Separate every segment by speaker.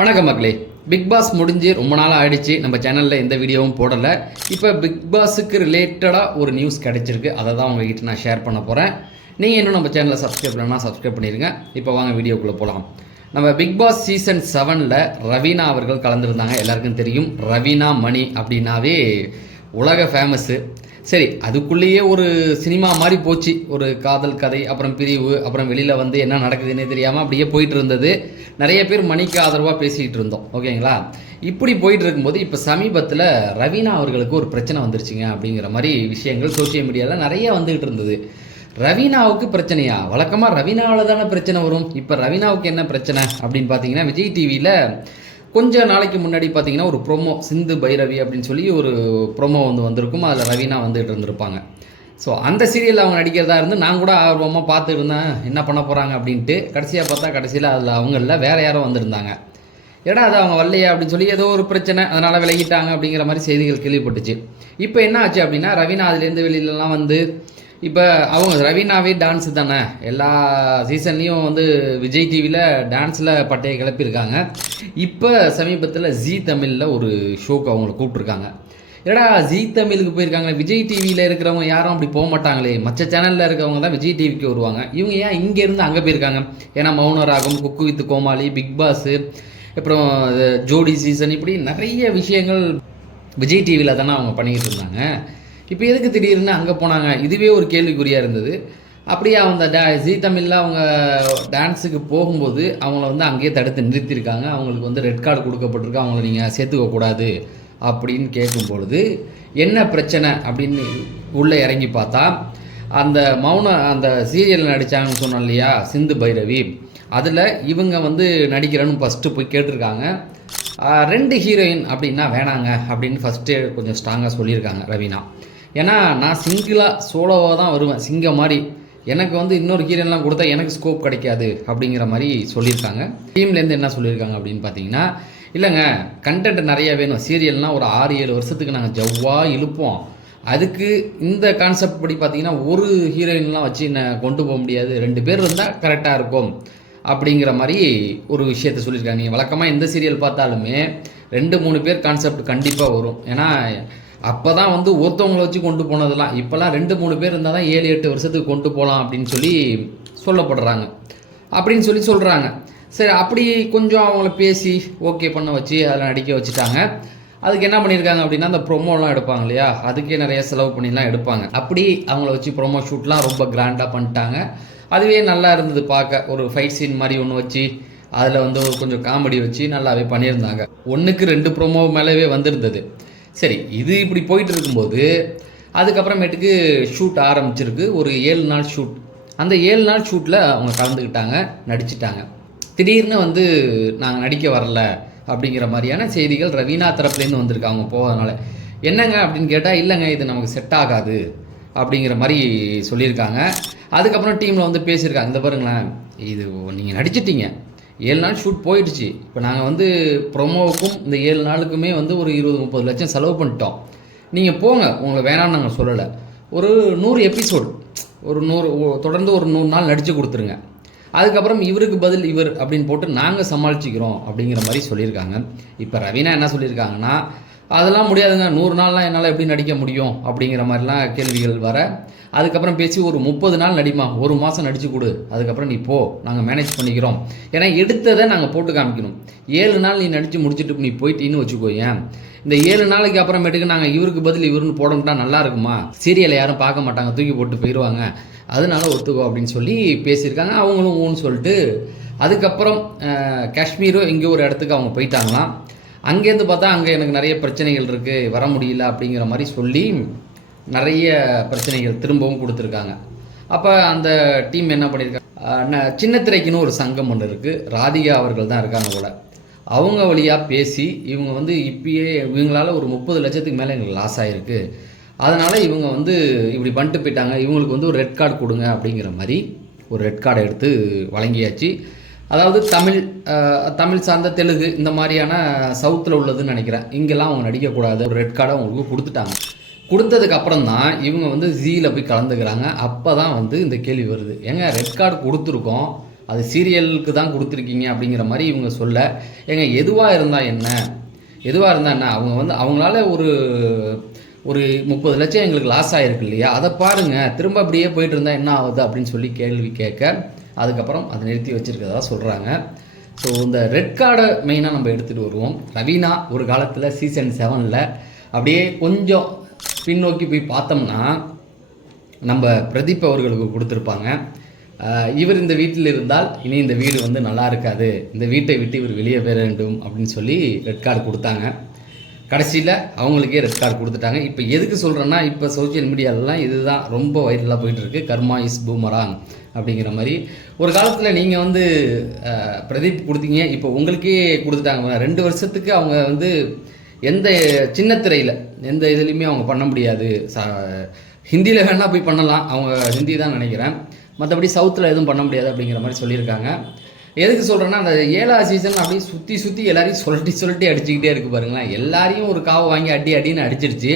Speaker 1: வணக்கம் மக்களே. Big pass முடிஞ்சு ரொம்ப நாள் ஆயிடுச்சு. நம்ம சேனலில் எந்த வீடியோவும் போடலை. இப்போ பிக் பாஸுக்கு ரிலேட்டடாக ஒரு நியூஸ் கிடைச்சிருக்கு. அதை தான் உங்ககிட்ட நான் ஷேர் பண்ண போகிறேன் நீங்கள் இன்னும் நம்ம சேனலை சப்ஸ்கிரைப் பண்ணலாம் சப்ஸ்கிரைப் பண்ணிடுங்க இப்போ வாங்க வீடியோக்குள்ளே போகலாம் நம்ம பிக் பாஸ் சீசன் செவனில் ரவீனா அவர்கள் கலந்துருந்தாங்க. எல்லாருக்கும் தெரியும். ரவீனா மணி அப்படின்னாவே உலக ஃபேமஸ்ஸு சரி அதுக்குள்ளேயே ஒரு சினிமா மாதிரி போச்சு. ஒரு காதல் கதை அப்புறம் பிரிவு அப்புறம் வெளியில் வந்து என்ன நடக்குதுன்னே தெரியாமல் அப்படியே போயிட்டு இருந்தது. நிறைய பேர் மணிக்கு ஆதரவாக பேசிக்கிட்டு இருந்தோம். ஓகேங்களா இப்படி போயிட்டு இருக்கும்போது இப்போ சமீபத்தில் ரவீனா அவர்களுக்கு ஒரு பிரச்சனை வந்துருச்சுங்க அப்படிங்கிற மாதிரி விஷயங்கள் சோஷியல் மீடியாவில் நிறைய வந்துகிட்டு இருந்தது. ரவீனாவுக்கு பிரச்சனையா? வழக்கமாக ரவீனாவில் தானே பிரச்சனை வரும். இப்போ ரவீனாவுக்கு என்ன பிரச்சனை அப்படின்னு பார்த்தீங்கன்னா விஜய் டிவியில் கொஞ்ச நாளைக்கு முன்னாடி பார்த்தீங்கன்னா ஒரு ப்ரோமோ சிந்து பைரவி அப்படின்னு சொல்லி ஒரு ப்ரோமோ வந்து வந்திருக்கும். அதில் ரவீனா வந்துட்டு இருந்திருப்பாங்க. ஸோ அந்த சீரியலில் அவங்க நடிக்கிறதா இருந்து நான் கூட ஆர்வமாக பார்த்து இருந்தேன். என்ன பண்ண போகிறாங்க அப்படின்ட்டு. கடைசியாக பார்த்தா கடைசியில் அதில் அவங்கள் இல்லை வேறு யாரோ வந்திருந்தாங்க. ஏடா அது அவங்க வரலையா அப்படின்னு சொல்லி ஏதோ ஒரு பிரச்சனை. அதனால் விலகிட்டாங்க அப்படிங்கிற மாதிரி செய்திகள் கேள்விப்பட்டுச்சு. இப்போ என்ன ஆச்சு அப்படின்னா ரவீனா அதுலேருந்து வெளியிலலாம் வந்து இப்போ அவங்க ரவீனாவே டான்ஸ் தானே? எல்லா சீசன்லேயும் வந்து விஜய் டிவியில் டான்ஸில் பட்டையை கிளப்பியிருக்காங்க. இப்போ சமீபத்தில் ஜி தமிழில் ஒரு ஷோக்கு அவங்கள கூப்பிட்ருக்காங்க ஏடா ஜி தமிழுக்கு போயிருக்காங்க விஜய் டிவியில் இருக்கிறவங்க யாரும் அப்படி போக மாட்டாங்களே? மற்ற சேனலில் இருக்கிறவங்க தான் விஜய் டிவிக்கு வருவாங்க. இவங்க ஏன் இங்கேருந்து அங்கே போயிருக்காங்க? ஏன்னா Mounaragam cook with Komali Bigg Boss அப்புறம் ஜோடி சீசன் இப்படி நிறைய விஷயங்கள் விஜய் டிவியில் தானே அவங்க பண்ணிக்கிட்டு இருந்தாங்க. இப்போ எதுக்கு திடீர்னு அங்கே போனாங்க? இதுவே ஒரு கேள்விக்குறியாக இருந்தது. அப்படியே அவங்க டா ஜி தமிழில் அவங்க டான்ஸுக்கு போகும்போது அவங்கள வந்து அங்கேயே தடுத்து நிறுத்தியிருக்காங்க. அவங்களுக்கு வந்து ரெட் கார்டு கொடுக்கப்பட்டிருக்கு. அவங்கள நீங்கள் சேர்த்துக்கக்கூடாது அப்படின்னு கேட்கும் பொழுது என்ன பிரச்சனை அப்படின்னு உள்ளே இறங்கி பார்த்தா அந்த மௌன அந்த சீரியலில் நடித்தாங்கன்னு சொன்னோம் இல்லையா சிந்து பைரவி. அதில் இவங்க வந்து நடிக்கிறேன்னு ஃபஸ்ட்டு போய் கேட்டிருக்காங்க. ரெண்டு ஹீரோயின் அப்படின்னா வேணாங்க அப்படின்னு ஃபஸ்ட்டு கொஞ்சம் ஸ்ட்ராங்காக சொல்லியிருக்காங்க ரவீனா. ஏன்னா நான் சிங்கிளாக சோலோவாக தான் வருவேன் சிங்கம் மாதிரி. எனக்கு வந்து இன்னொரு ஹீரோன்லாம் கொடுத்தா எனக்கு ஸ்கோப் கிடைக்காது அப்படிங்கிற மாதிரி சொல்லியிருக்காங்க. டீம்லேருந்து என்ன சொல்லியிருக்காங்க அப்படின்னு பார்த்தீங்கன்னா இல்லைங்க கண்டென்ட் நிறைய வேணும். சீரியல்னால் ஒரு ஆறு ஏழு வருஷத்துக்கு நாங்கள் ஜவ்வாக இழுப்போம். அதுக்கு இந்த கான்செப்ட் படி பார்த்தீங்கன்னா ஒரு ஹீரோயின்லாம் வச்சு நான் கொண்டு போக முடியாது. ரெண்டு பேர் இருந்தால் கரெக்டாக இருக்கும் அப்படிங்கிற மாதிரி ஒரு விஷயத்த சொல்லியிருக்காங்க. நீங்கள் வழக்கமாக எந்த சீரியல் பார்த்தாலுமே ரெண்டு மூணு பேர் கான்செப்ட் கண்டிப்பாக வரும். ஏன்னா அப்போ தான் வந்து ஒருத்தவங்களை வச்சு கொண்டு போனதெல்லாம். இப்போல்லாம் ரெண்டு மூணு பேர் இருந்தால் தான் ஏழு எட்டு வருஷத்துக்கு கொண்டு போகலாம் அப்படின்னு சொல்லி சொல்லப்படுறாங்க. அப்படின்னு சொல்லி சொல்கிறாங்க சரி அப்படி கொஞ்சம் அவங்கள பேசி ஓகே பண்ண வச்சு அதில் நடிக்க வச்சுட்டாங்க. அதுக்கு என்ன பண்ணியிருக்காங்க அப்படின்னா அந்த ப்ரொமோலாம் எடுப்பாங்க இல்லையா? அதுக்கே நிறைய செலவு பண்ணிலாம் எடுப்பாங்க. அப்படி அவங்கள வச்சு ப்ரொமோ ஷூட்லாம் ரொம்ப கிராண்டாக பண்ணிட்டாங்க. அதுவே நல்லா இருந்தது பார்க்க. ஒரு ஃபைட் சீன் மாதிரி ஒன்று வச்சு அதில் வந்து கொஞ்சம் காமெடி வச்சு நல்லாவே பண்ணியிருந்தாங்க. ஒன்றுக்கு ரெண்டு ப்ரோமோ மேலேவே வந்திருந்தது. சரி இது இப்படி போயிட்டு இருக்கும்போது அதுக்கப்புறமேட்டுக்கு ஷூட் ஆரம்பிச்சிருக்கு ஒரு ஏழு நாள் ஷூட் அந்த ஏழு நாள் ஷூட்டில் அவங்க கலந்துக்கிட்டாங்க நடிச்சிட்டாங்க. திடீர்னு வந்து நாங்கள் நடிக்க வரல அப்படிங்கிற மாதிரியான செய்திகள் ரவீனா தரப்புலேருந்து வந்திருக்கு அவங்க போகிறதுனால என்னங்க அப்படின்னு கேட்டால் இல்லைங்க இது நமக்கு செட் ஆகாது அப்படிங்கிற மாதிரி சொல்லியிருக்காங்க. அதுக்கப்புறம் டீமில் வந்து பேசியிருக்காங்க இந்த பாருங்களேன் இது நீங்கள் நடிச்சிட்டீங்க ஏழு நாள் ஷூட் போயிடுச்சு. இப்போ நாங்கள் வந்து ப்ரொமோவுக்கும் இந்த ஏழு நாளுக்குமே வந்து ஒரு இருபது முப்பது லட்சம் செலவு பண்ணிட்டோம். நீங்கள் போங்க உங்களை வேணாம்னு நாங்கள் சொல்லலை. ஒரு நூறு எபிசோடு ஒரு நூறு தொடர்ந்து ஒரு நூறு நாள் நடித்து கொடுத்துருங்க. அதுக்கப்புறம் இவருக்கு பதில் இவர் அப்படின்னு போட்டு நாங்கள் சமாளிச்சுக்கிறோம் அப்படிங்கிற மாதிரி சொல்லியிருக்காங்க. இப்போ ரவீனா என்ன சொல்லியிருக்காங்கன்னா அதெல்லாம் முடியாதுங்க. நூறு நாள்லாம் என்னால் எப்படி நடிக்க முடியும்? அப்படிங்கிற மாதிரிலாம் கேள்விகள் வர. அதுக்கப்புறம் பேசி ஒரு முப்பது நாள் நடிமா? ஒரு மாதம் நடிச்சு கொடு. அதுக்கப்புறம் நீ போ. நாங்கள் மேனேஜ் பண்ணிக்கிறோம். ஏன்னா எடுத்ததை நாங்கள் போட்டு காமிக்கணும். ஏழு நாள் நீ நடித்து முடிச்சுட்டு நீ போயிட்டீன்னு வச்சுக்கோயேன். இந்த ஏழு நாளைக்கு அப்புறமேட்டுக்கு நாங்கள் இவருக்கு பதில் இவருன்னு போடணும்னா நல்லா இருக்குமா? சீரியலை யாரும் பார்க்க மாட்டாங்க. தூக்கி போட்டு போயிடுவாங்க அதனால ஒத்துக்கோ அப்படின்னு சொல்லி பேசியிருக்காங்க. அவங்களும் ஊன்னு சொல்லிட்டு அதுக்கப்புறம் காஷ்மீரோ எங்கேயோ ஒரு இடத்துக்கு அவங்க போயிட்டாங்களாம். அங்கேருந்து பார்த்தா அங்கே எனக்கு நிறைய பிரச்சனைகள் இருக்குது வர முடியல அப்படிங்கிற மாதிரி சொல்லி நிறைய பிரச்சனைகள் திரும்பவும் கொடுத்துருக்காங்க. அப்போ அந்த டீம் என்ன பண்ணியிருக்காங்க? அஹ், சின்ன திரைக்குன்னு ஒரு சங்கம் ஒன்று இருக்குது ராதிகா அவர்கள் தான் இருக்காங்க கூட அவங்க வழியாக பேசி இவங்க வந்து இப்பயே இவங்களால ஒரு முப்பது லட்சத்துக்கு மேலே எங்களுக்கு லாஸ் ஆகிருக்கு அதனால் இவங்க வந்து இப்படி பண்ணிட்டு போயிட்டாங்க. இவங்களுக்கு வந்து ஒரு ரெட் கார்டு கொடுங்க அப்படிங்கிற மாதிரி ஒரு ரெட் கார்டை எடுத்து வழங்கியாச்சு. அதாவது தமிழ் தமிழ் சார்ந்த தெலுங்கு இந்த மாதிரியான சவுத்தில் உள்ளதுன்னு நினைக்கிறேன். இங்கெல்லாம் அவங்க நடிக்கக்கூடாது. ஒரு ரெட் கார்டை அவங்களுக்கு கொடுத்துட்டாங்க. கொடுத்ததுக்கு அப்புறம் தான் இவங்க வந்து ஜீல போய் கலந்துக்கிறாங்க. அப்போ தான் வந்து இந்த கேள்வி வருது. ஏங்க ரெட் கார்டு கொடுத்துருக்கோம். அது சீரியலுக்கு தான் கொடுத்துருக்கீங்க அப்படிங்கிற மாதிரி இவங்க சொல்ல. ஏங்க எதுவாக இருந்தால் என்ன? எதுவாக இருந்தால் என்ன? அவங்க வந்து அவங்களால ஒரு ஒரு முப்பது லட்சம் எங்களுக்கு லாஸ் ஆகிருக்கு இல்லையா? அதை பாருங்கள் திரும்ப அப்படியே போயிட்டு இருந்தால் என்ன ஆகுது அப்படின்னு சொல்லி கேள்வி கேட்க அதுக்கப்புறம் அதை நிறுத்தி வச்சுருக்கதா சொல்கிறாங்க ஸோ இந்த ரெட் கார்டை மெயினாக நம்ம எடுத்துகிட்டு வருவோம். ரவீனா ஒரு காலத்தில் சீசன் செவனில் அப்படியே கொஞ்சம் பின்னோக்கி போய் பார்த்தோம்னா நம்ம பிரதீப் அவர்களுக்கு கொடுத்துருப்பாங்க. இவர் இந்த வீட்டில் இருந்தால் இனி இந்த வீடு வந்து நல்லா இருக்காது. இந்த வீட்டை விட்டு இவர் வெளியே பெற வேண்டும் அப்படின்னு சொல்லி ரெட் கார்டு கொடுத்தாங்க. கடைசியில் அவங்களுக்கே ரெட் கார்டு கொடுத்துட்டாங்க. இப்போ எதுக்கு சொல்கிறேன்னா இப்போ சோஷியல் மீடியாலலாம் இதுதான் ரொம்ப வைரலாக போயிட்டுருக்கு. கர்மா இஸ் பூமராங் அப்படிங்கிற மாதிரி. ஒரு காலத்தில் நீங்கள் வந்து பிரதீப் கொடுத்தீங்க. இப்போ உங்களுக்கே கொடுத்துட்டாங்க. ரெண்டு வருஷத்துக்கு அவங்க வந்து எந்த சின்ன திரையில் எந்த இதுலேயுமே அவங்க பண்ண முடியாது. சா ஹிந்தியில் வேணால் போய் பண்ணலாம். அவங்க ஹிந்தி தான் நினைக்கிறேன். மற்றபடி சவுத்தில் எதுவும் பண்ண முடியாது அப்படிங்கிற மாதிரி சொல்லியிருக்காங்க. எதுக்கு சொல்கிறேன்னா அந்த ஏழாவது சீசன் அப்படியே சுற்றி சுற்றி எல்லாரையும் சொல்லட்டி சொல்லட்டி அடிச்சுக்கிட்டே இருக்கு பாருங்களேன். எல்லாரையும் ஒரு காவை வாங்கி அடி அடின்னு அடிச்சிருச்சு.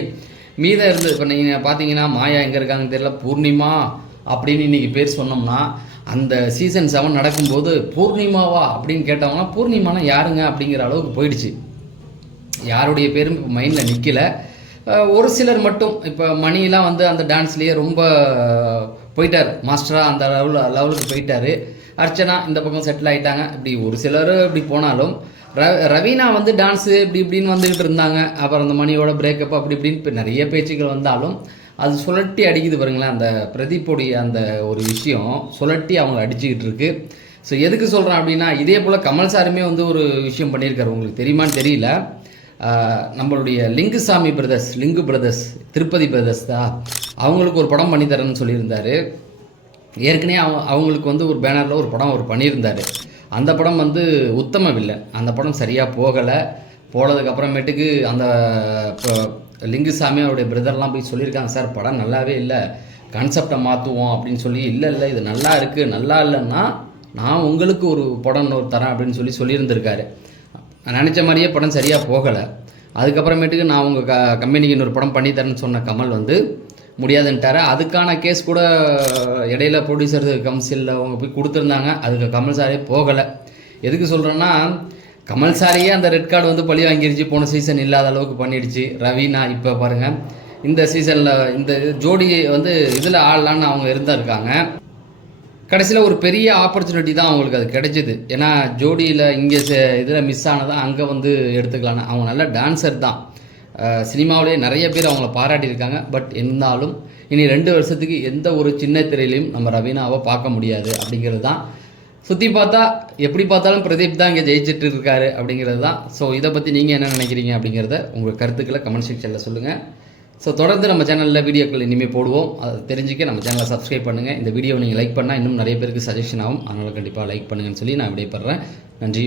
Speaker 1: மீதம் இருந்து இப்போ நீங்கள் பார்த்தீங்கன்னா மாயா எங்கே இருக்காங்கன்னு தெரியல பூர்ணிமா அப்படின்னு இன்னைக்கு பேர் சொன்னோம்னா அந்த சீசன் செவன் நடக்கும்போது பூர்ணிமாவா அப்படின்னு கேட்டவங்கன்னா பூர்ணிமானா யாருங்க அப்படிங்கிற அளவுக்கு போயிடுச்சு. யாருடைய பேரும் இப்போ மைண்டில் நிற்கல ஒரு சிலர் மட்டும் இப்போ மணிலாம் வந்து அந்த டான்ஸ்லேயே ரொம்ப போயிட்டார். மாஸ்டராக அந்த லெவலில் லெவலுக்கு போயிட்டாரு. அர்ச்சனா இந்த பக்கம் செட்டில் ஆகிட்டாங்க இப்படி ஒரு சிலர் இப்படி போனாலும் ர ரவீனா வந்து டான்ஸு இப்படி இப்படின்னு வந்துக்கிட்டு இருந்தாங்க. அப்புறம் அந்த மணியோட பிரேக்கப் அப்படி இப்படின்னு இப்போ நிறைய பேச்சுக்கள் வந்தாலும் அது சுழட்டி அடிக்குது பாருங்களேன். அந்த பிரதீப்புடைய அந்த ஒரு விஷயம் சுழட்டி அவங்க அடிச்சுக்கிட்டு இருக்கு. ஸோ எதுக்கு சொல்கிறேன் அப்படின்னா இதே போல் கமல் சாருமே வந்து ஒரு விஷயம் பண்ணியிருக்காரு. உங்களுக்கு தெரியுமான்னு தெரியல. நம்மளுடைய Lingusamy brothers Lingu brothers Tirupati brothers தான். அவங்களுக்கு ஒரு படம் பண்ணி சொல்லியிருந்தார் சொல்லியிருந்தாரு. ஏற்கனவே அவ அவங்களுக்கு வந்து ஒரு பேனரில் ஒரு படம் அவர் பண்ணியிருந்தார். அந்த படம் வந்து உத்தம வில்லன் அந்த படம் சரியாக போகலை. போனதுக்கப்புறமேட்டுக்கு அந்த இப்போ லிங்குசாமி அவருடைய பிரதர்லாம் போய் சொல்லியிருக்காங்க சார் படம் நல்லாவே இல்லை. கான்செப்டை மாற்றுவோம் அப்படின்னு சொல்லி இல்லை இல்லை இது நல்லா இருக்குது நல்லா இல்லைன்னா நான் உங்களுக்கு ஒரு படம் ஒரு தரேன் அப்படின்னு சொல்லி சொல்லியிருந்திருக்காரு. நான் நினச்ச மாதிரியே படம் சரியாக போகலை. அதுக்கப்புறமேட்டுக்கு நான் உங்கள் க கம்பெனிக்கு இன்னொரு படம் பண்ணித்தரேன்னு சொன்ன கமல் வந்து முடியாதுன்ட்டாரு. அதுக்கான கேஸ் கூட இடையில ப்ரொடியூசர் கவுன்சிலில் அவங்க போய் கொடுத்துருந்தாங்க. அதுக்கு கமல் சாரே போகலை. எதுக்கு சொல்கிறேன்னா கமல் சாரையே அந்த ரெட் கார்டு வந்து பழி வாங்கிருச்சு. போன சீசன் இல்லாத அளவுக்கு பண்ணிடுச்சு. ரவீனா இப்போ பாருங்கள் இந்த சீசனில் இந்த ஜோடி வந்து இதில் ஆடலான்னு அவங்க இருந்தா இருக்காங்க கடைசியில் ஒரு பெரிய ஆப்பர்ச்சுனிட்டி தான் அவங்களுக்கு அது கிடைச்சிது. ஏன்னா ஜோடியில் இங்கே இதில் மிஸ் ஆனதான் அங்கே வந்து எடுத்துக்கலான்னு அவங்க நல்ல டான்ஸர் தான். சினிமாவிலே நிறைய பேர் அவங்கள பாராட்டியிருக்காங்க. பட் இருந்தாலும் இனி ரெண்டு வருஷத்துக்கு எந்த ஒரு சின்ன திரையிலையும் நம்ம ரவீனாவை பார்க்க முடியாது அப்படிங்கிறது தான். சுற்றி பார்த்தா எப்படி பார்த்தாலும் பிரதீப் தான் இங்கே ஜெயிச்சிட்டு இருக்காரு அப்படிங்கிறது தான். ஸோ இதை பற்றி நீங்கள் என்ன நினைக்கிறீங்க அப்படிங்கிறத உங்கள் கருத்துக்களை கமெண்ட் செக்ஷனில் சொல்லுங்கள் ஸோ தொடர்ந்து நம்ம சேனலில் வீடியோக்கள் இனிமேல் போடுவோம். அதை தெரிஞ்சுக்க நம்ம சேனலை சப்ஸ்கிரைப் பண்ணுங்கள் இந்த வீடியோ நீங்கள் லைக் பண்ணால் இன்னும் நிறைய பேருக்கு சஜஷன் ஆகும். அதனால் கண்டிப்பாக லைக் பண்ணுங்கன்னு சொல்லி நான் விடைபெறேன் நன்றி